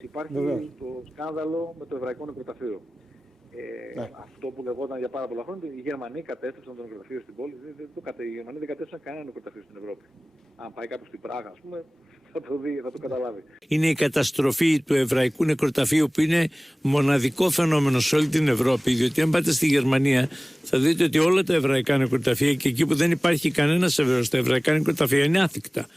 Υπάρχει Βεβαίως. το σκάνδαλο με το Εβραϊκό Νεκροταφείο. Ναι. Αυτό που λεγόταν για πάρα πολλά χρόνια, οι Γερμανοί κατέστρεψαν το νεκροταφείο στην πόλη. Οι Γερμανοί δεν κατέστρεψαν κανένα νεκροταφείο στην Ευρώπη. Αν πάει κάποιος στην Πράγα, ας πούμε, θα το δει, θα το καταλάβει. Είναι η καταστροφή του Εβραϊκού Νεκροταφείου, που είναι μοναδικό φαινόμενο σε όλη την Ευρώπη. Διότι αν πάτε στη Γερμανία θα δείτε ότι όλα τα εβραϊκά νεκροταφεία, και εκεί που δεν υπάρχει κανένας Εβραίος, τα εβραϊκά νεκροταφεία είναι άθικτα.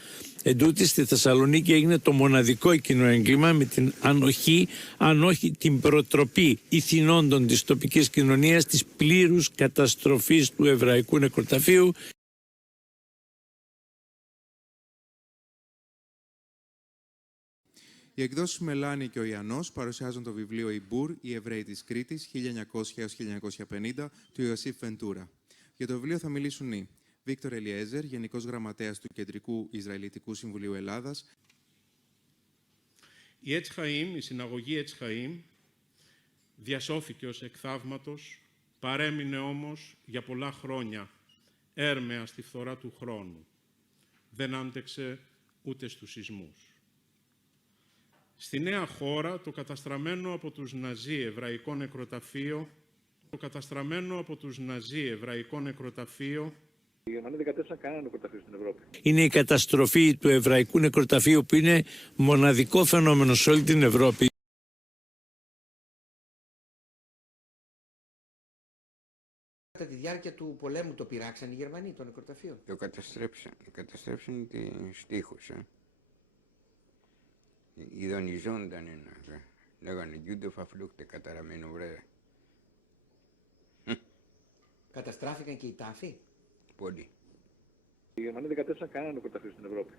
Εν τούτη, στη Θεσσαλονίκη έγινε το μοναδικό εκείνο έγκλημα με την ανοχή, αν όχι την προτροπή ηθινόντων της τοπικής κοινωνίας, της πλήρους καταστροφής του Εβραϊκού Νεκροταφείου. Οι εκδόσεις Μελάνη και ο Ιαννός παρουσιάζουν το βιβλίο «Ιμπουρ, οι Εβραίοι της Κρήτης, 1900-1950» του Ιωσήφ Βεντούρα. Για το βιβλίο θα μιλήσουν οι Βίκτορ Ελιέζερ, Γενικός Γραμματέας του Κεντρικού Ισραηλιτικού Συμβουλίου Ελλάδας. Η Ετς Χαΐμ, η συναγωγή Ετς Χαΐμ, διασώθηκε ως εκ θαύματος, παρέμεινε όμως για πολλά χρόνια έρμεα στη φθορά του χρόνου. Δεν άντεξε ούτε στους σεισμούς. Στη νέα χώρα, το καταστραμμένο από τους Ναζί Εβραϊκό Νεκροταφείο, Οι Γερμανοί δεν κατέστρεψαν κανένα νεκροταφείο στην Ευρώπη. Είναι η καταστροφή του Εβραϊκού Νεκροταφείου, που είναι μοναδικό φαινόμενο σε όλη την Ευρώπη. Κατά τη διάρκεια του πολέμου το πειράξαν οι Γερμανοί, το νεκροταφείο. Το καταστρέψαν τις τείχους. Ειδονιζόνταν ένα. Λέγανε «Γιούντο φαφλούχτε καταραμένο βρε». Καταστράφηκαν και οι τάφοι. Πολύ. Οι Γερμανοί δεν κατέστρεψαν κανένα νεκροταφείο στην Ευρώπη.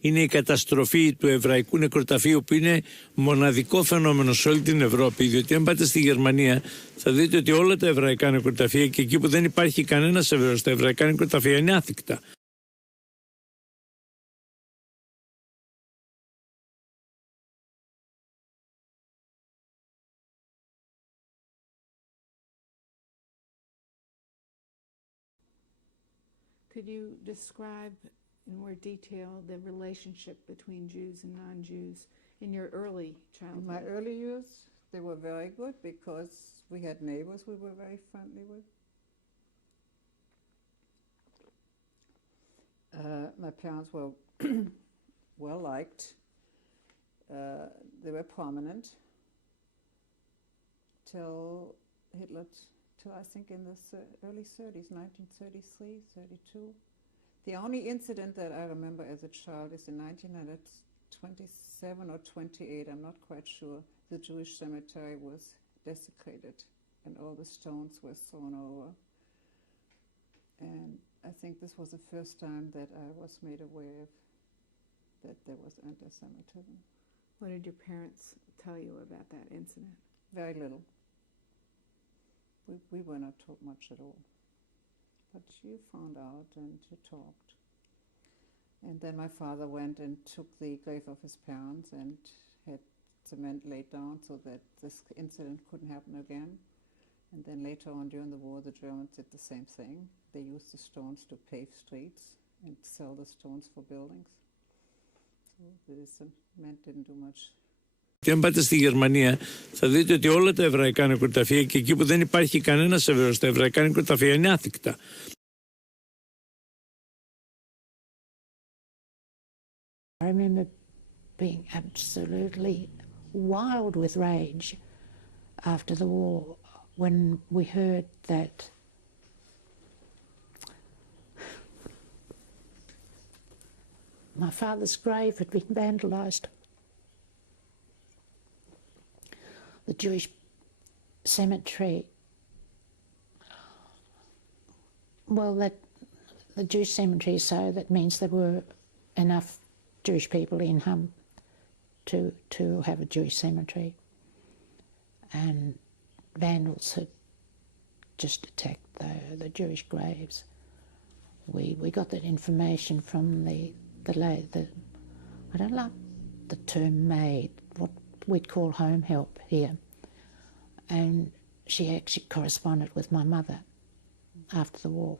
Είναι η καταστροφή του Εβραϊκού Νεκροταφείου, που είναι μοναδικό φαινόμενο σε όλη την Ευρώπη. Διότι αν πάτε στη Γερμανία θα δείτε ότι όλα τα εβραϊκά νεκροταφεία, και εκεί που δεν υπάρχει κανένας Εβραίος, τα εβραϊκά νεκροταφεία είναι άθικτα. Could you describe in more detail the relationship between Jews and non-Jews in your early childhood? In my early years, they were very good because we had neighbors we were very friendly with. My parents were well liked. They were prominent till Hitler, till I think in the early 30s, 1933, 32. The only incident that I remember as a child is in 1927 or 28, I'm not quite sure, the Jewish cemetery was desecrated and all the stones were thrown over. And I think this was the first time that I was made aware of that there was anti-Semitism. What did your parents tell you about that incident? Very little. We were not taught much at all. But you found out and you talked. And then my father went and took the grave of his parents and had cement laid down so that this incident couldn't happen again. And then later on during the war, the Germans did the same thing. They used the stones to pave streets and sell the stones for buildings. So the cement didn't do much. Και αν πάτε στη Γερμανία θα δείτε ότι όλα τα εβραϊκά νεκροταφεία, και εκεί που δεν υπάρχει κανένας Εβραίος, τα εβραϊκά νεκροταφεία είναι άθικτα. I remember being absolutely wild with rage after the war when we heard that my father's grave had been vandalised. The Jewish cemetery, well, that the Jewish cemetery, so that means there were enough Jewish people in Hum to have a Jewish cemetery, and vandals had just attacked the Jewish graves. We got that information from the I don't like the term maid. we'd call home help here. And she actually corresponded with my mother after the war.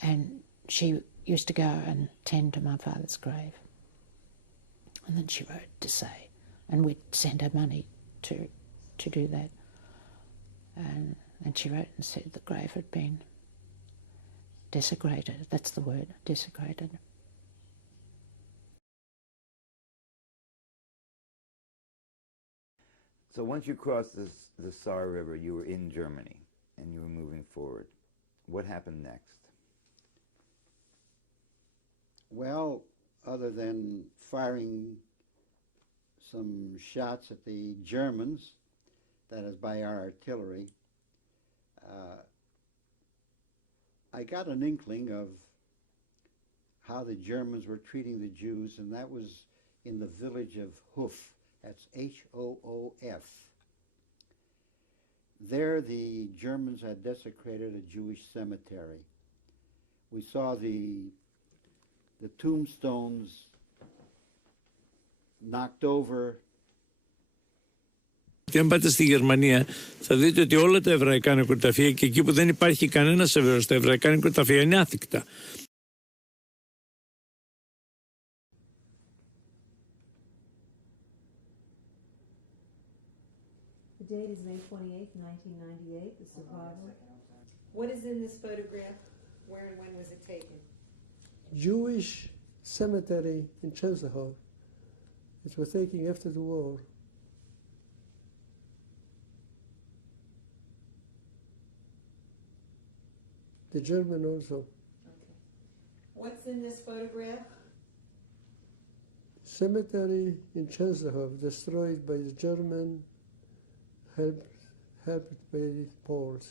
And she used to go and tend to my father's grave. And then she wrote to say, and we'd send her money to do that. And she wrote and said the grave had been desecrated. That's the word, desecrated. So once you crossed the Saar River, you were in Germany and you were moving forward. What happened next? Well, other than firing some shots at the Germans, that is by our artillery, I got an inkling of how the Germans were treating the Jews, and that was in the village of Hoof. That's H-O-O-F. There the Germans had desecrated a Jewish cemetery. We saw the tombstones knocked over. Και αν πάτε στη Γερμανία θα δείτε ότι όλα τα εβραϊκά νεκροταφεία και εκεί που δεν υπάρχει κανένας Εβραίος, τα εβραϊκά νεκροταφεία είναι άθικτα. The date is May 28, 1998, the survival. What is in this photograph? Where and when was it taken? Jewish cemetery in Czestochow. It was taken after the war. The German also. Okay. What's in this photograph? Cemetery in Czestochow, destroyed by the German, helped by the Poles.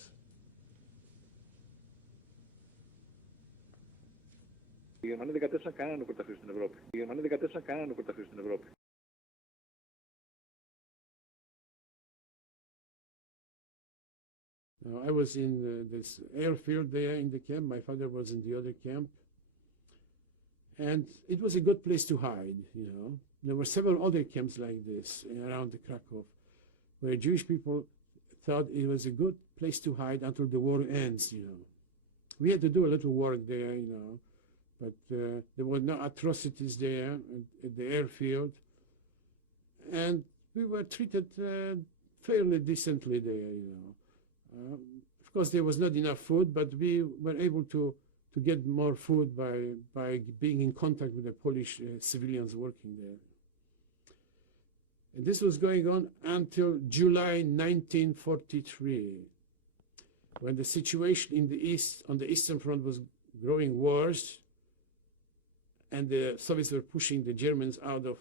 Οι Γερμανοί δεν κατέστησαν κανένα νεκροταφείο στην Ευρώπη. Οι Γερμανοί δεν κατέστησαν κανένα νεκροταφείο στην Ευρώπη. I was in this airfield there in the camp. My father was in the other camp. And it was a good place to hide, you know. There were several other camps like this around the Krakow, where Jewish people thought it was a good place to hide until the war ends, you know. We had to do a little work there, you know, but there were no atrocities there at the airfield. And we were treated fairly decently there, you know. Of course, there was not enough food, but we were able to get more food by being in contact with the Polish civilians working there. And this was going on until July 1943, when the situation in the east, on the Eastern Front, was growing worse, and the Soviets were pushing the Germans out of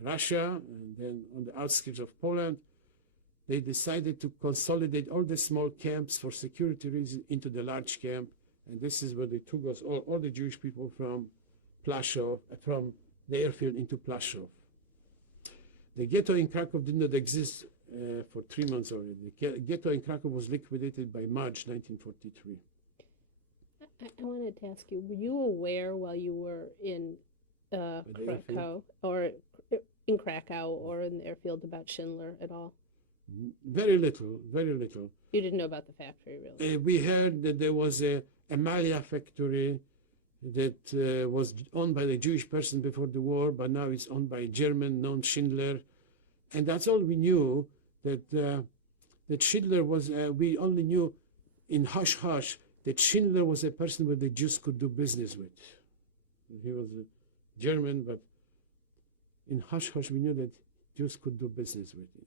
Russia, and then on the outskirts of Poland, they decided to consolidate all the small camps for security reasons into the large camp, and this is where they took us, all the Jewish people from Plaszow, from the airfield into Plaszow. The ghetto in Krakow did not exist for 3 months already. The ghetto in Krakow was liquidated by March 1943. I wanted to ask you, were you aware while you were in Krakow, or in Krakow or in the airfield about Schindler at all? Very little, very little. You didn't know about the factory, really? We heard that there was a Emalia factory that was owned by the Jewish person before the war, but now it's owned by a German known Schindler. And that's all we knew, that Schindler was, we only knew in hush-hush that Schindler was a person that the Jews could do business with. He was a German, but in hush-hush we knew that Jews could do business with him.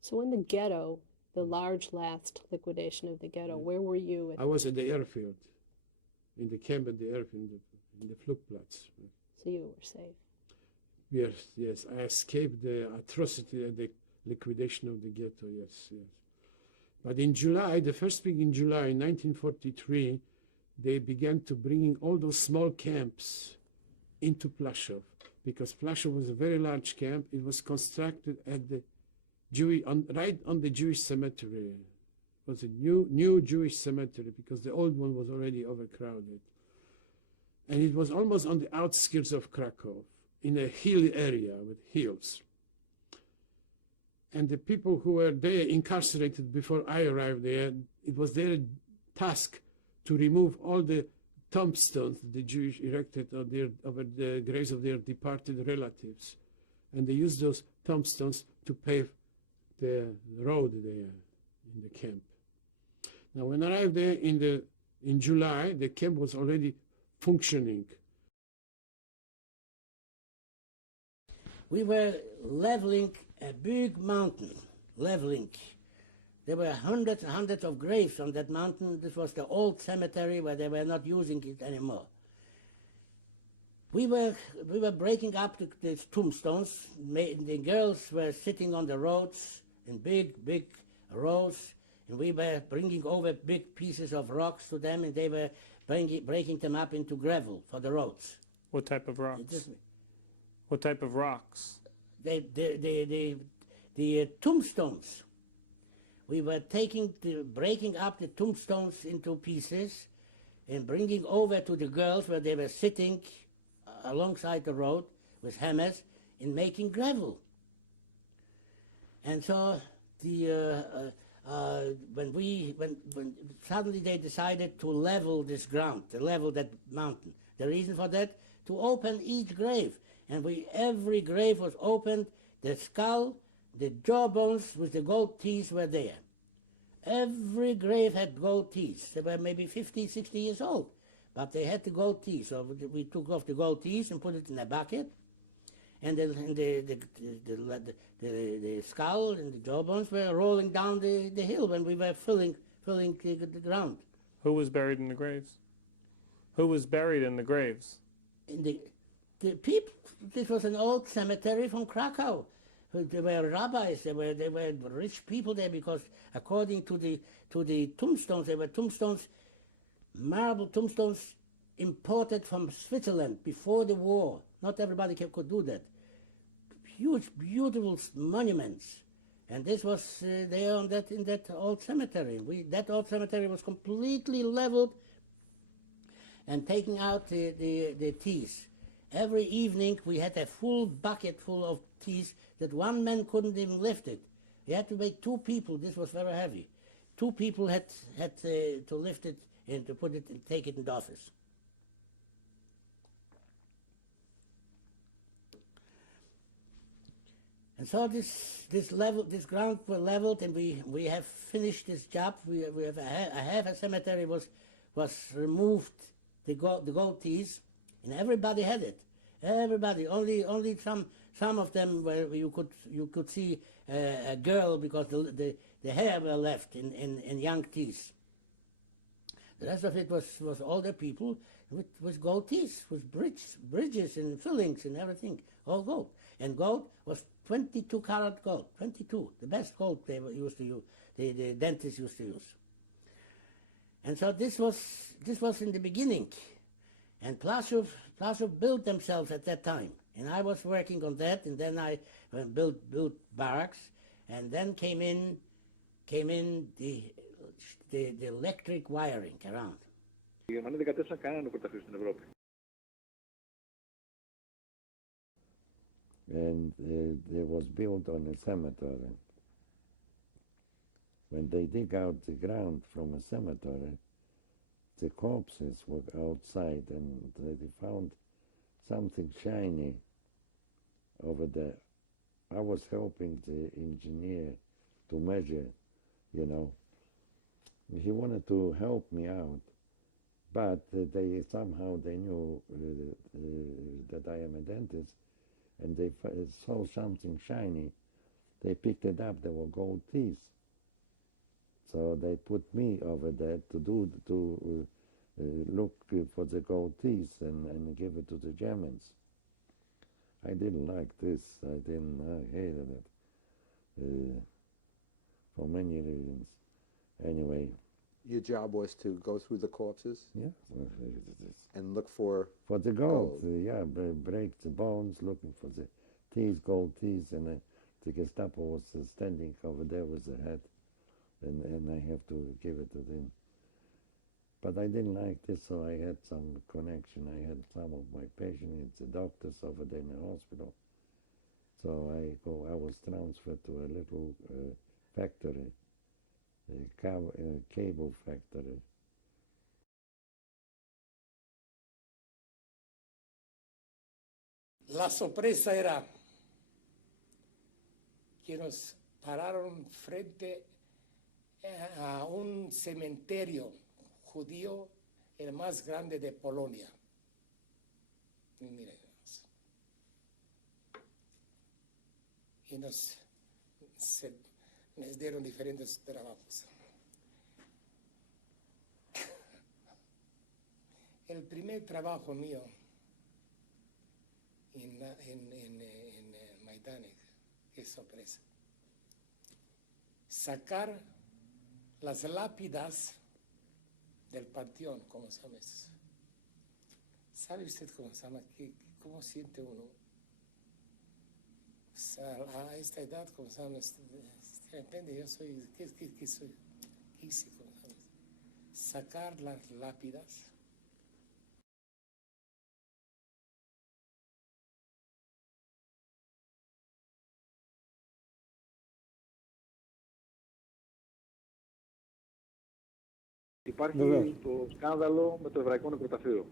So in the ghetto, the large last liquidation of the ghetto, where were you? I was at the airfield, in the camp at the airfield, in the Flugplatz. So you were safe? Yes, yes. I escaped the atrocity and the liquidation of the ghetto, yes, yes. But in July, the first week in July 1943, they began to bring all those small camps into Plaszow, because Plaszow was a very large camp. It was constructed at the right on the Jewish cemetery. It was a new Jewish cemetery because the old one was already overcrowded. And it was almost on the outskirts of Krakow. in a hilly area with hills. And the people who were there incarcerated before I arrived there, it was their task to remove all the tombstones the Jews erected over the graves of their departed relatives. And they used those tombstones to pave the road there in the camp. Now, when I arrived there in July, the camp was already functioning. We were leveling a big mountain, leveling. There were hundreds and hundreds of graves on that mountain. This was the old cemetery where they were not using it anymore. We were breaking up the tombstones. The girls were sitting on the roads in big rows, and we were bringing over big pieces of rocks to them, and they were breaking them up into gravel for the roads. What type of rocks? What type of rocks? The tombstones. We were breaking up the tombstones into pieces and bringing over to the girls where they were sitting alongside the road with hammers and making gravel. And so when suddenly they decided to level this ground, to level that mountain. The reason for that, to open each grave. And every grave was opened, the skull, the jawbones with the gold teeth were there. Every grave had gold teeth. They were maybe 50, 60 years old, but they had the gold teeth. So we took off the gold teeth and put it in a bucket, and the skull and the jawbones were rolling down the hill when we were filling the ground. Who was buried in the graves? Who was buried in the graves? The people. This was an old cemetery from Krakow. There were rabbis. There were rich people there because, according to the tombstones, there were tombstones, marble tombstones imported from Switzerland before the war. Not everybody could do that. Huge, beautiful monuments, and this was there in that old cemetery. That old cemetery was completely leveled and taking out the teeth. Every evening we had a full bucket full of teeth that one man couldn't even lift it. We had to make two people. This was very heavy. Two people had to lift it and to put it and take it in the office. And so this ground was leveled, and we have finished this job. We have half a cemetery was removed, the gold teeth. And everybody had it. Everybody. Only some of them where you could see a girl because the hair were left in young teeth. The rest of it was older people with gold teeth, with bridges and fillings and everything, all gold. And gold was 22 karat gold, 22, the best gold they used to use, the dentists used to use. And so this was in the beginning. And Plaszow built themselves at that time, and I was working on that. And then I built barracks, and then came in the electric wiring around. Οι Γερμανοί δεν κατέστησαν κανένα νεκροταφείο στην Ευρώπη. And it was built on a cemetery. When they dig out the ground from a cemetery, the corpses were outside, and they found something shiny over there. I was helping the engineer to measure, you know. He wanted to help me out, but they knew that I am a dentist, and they saw something shiny. They picked it up. There were gold teeth. So they put me over there to look for the gold teeth and give it to the Germans. I didn't like this. I hated it for many reasons. Anyway. Your job was to go through the corpses? Yeah. And look for the gold. Yeah, break the bones, looking for the teeth, gold teeth, and the Gestapo was standing over there with the head. And I have to give it to them. But I didn't like this, so I had some connection. I had some of my patients, the doctors over there in the hospital. So I was transferred to a little factory, a cable factory. La sorpresa era que nos pararon frente a un cementerio judío, el más grande de Polonia. Miren, y nos dieron diferentes trabajos. El primer trabajo mío en Majdanek, qué sorpresa. Sacar las lápidas del panteón, ¿cómo se llama eso? ¿Sabe usted cómo se llama? ¿Cómo siente uno? O sea, a esta edad, ¿cómo se llama? ¿Entiende? Yo soy, ¿qué soy? ¿Qué hice? ¿Cómo se llama? Sacar las lápidas. Υπάρχει το σκάνδαλο με το Εβραϊκό Νεκροταφείο.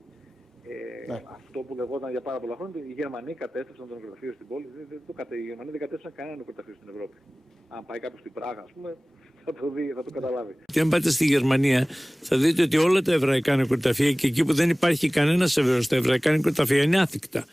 Αυτό που λεγόταν για πάρα πολλά χρόνια, οι Γερμανοί κατέστρεψαν το νεκροταφείο στην πόλη. Οι Γερμανοί δεν κατέστρεψαν κανένα νεκροταφείο στην Ευρώπη. Αν πάει κάποιος στην Πράγα, ας πούμε, θα το καταλάβει. Και αν πάτε στη Γερμανία, θα δείτε ότι όλα τα εβραϊκά νεκροταφεία και εκεί που δεν υπάρχει κανένας Εβραίος, τα εβραϊκά νεκροταφεία είναι άθικτα.